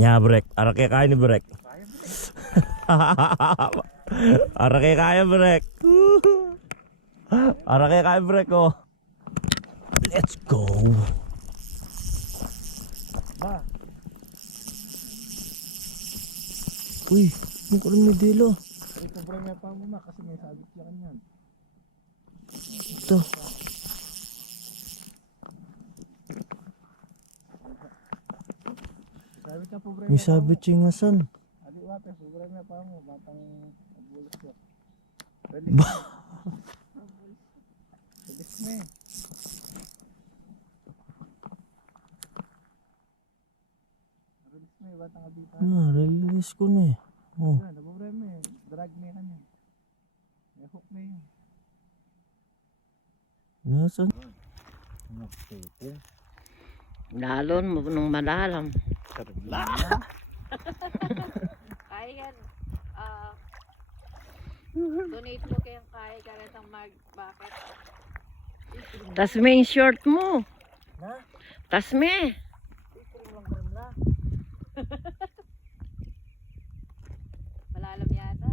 Ya, brek. Arake kaya ni brek. Arake kaya brek. Arake kaya brek oh. Let's go. Ba, Uy, yung karoon ni Dilo. ito bro may pa mo ma kasi may sabit siya kanyan. Ito. Sabit na po bro. May sabit chingasan. Ali wape po bro may pa mo batang abulos siya. Ba? Ah, release ko na eh. Oh. May drag me kanyan. May hook me yun. Nasaan? Lalon mo nung malalam. Kaya yan. Ah, donate mo kayong kaya ka rin ang mag bakit. Tas may short mo. Na? Tas may. Malalam yata.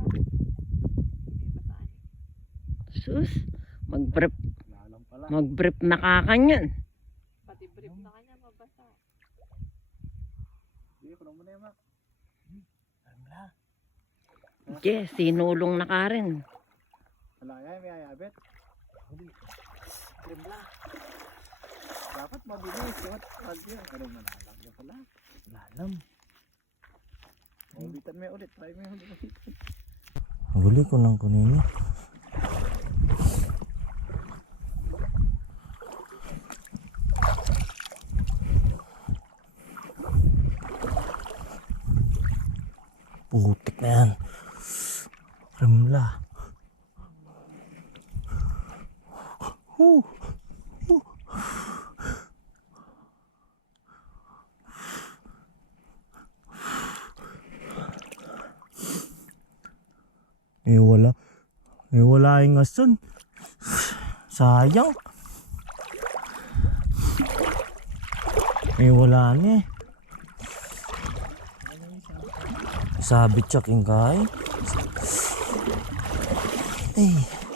Sus. Pala. Mag-brief na kakanyan. Ko naman na mak. Yes, sinulong na ka rin. Wala yan, may ayabit. Trimla. Dapat mabilis. Dapat pag yan. Ano man lalam na pala. Lalam. Ulitan mo ulit. Try mo ulit. Huli ko ng kanina. Putik na yan. Remla. Huh. Huh. Eh wala. Yung asun. Sayang. Eh wala na eh. Sabit siya king kay. Eh.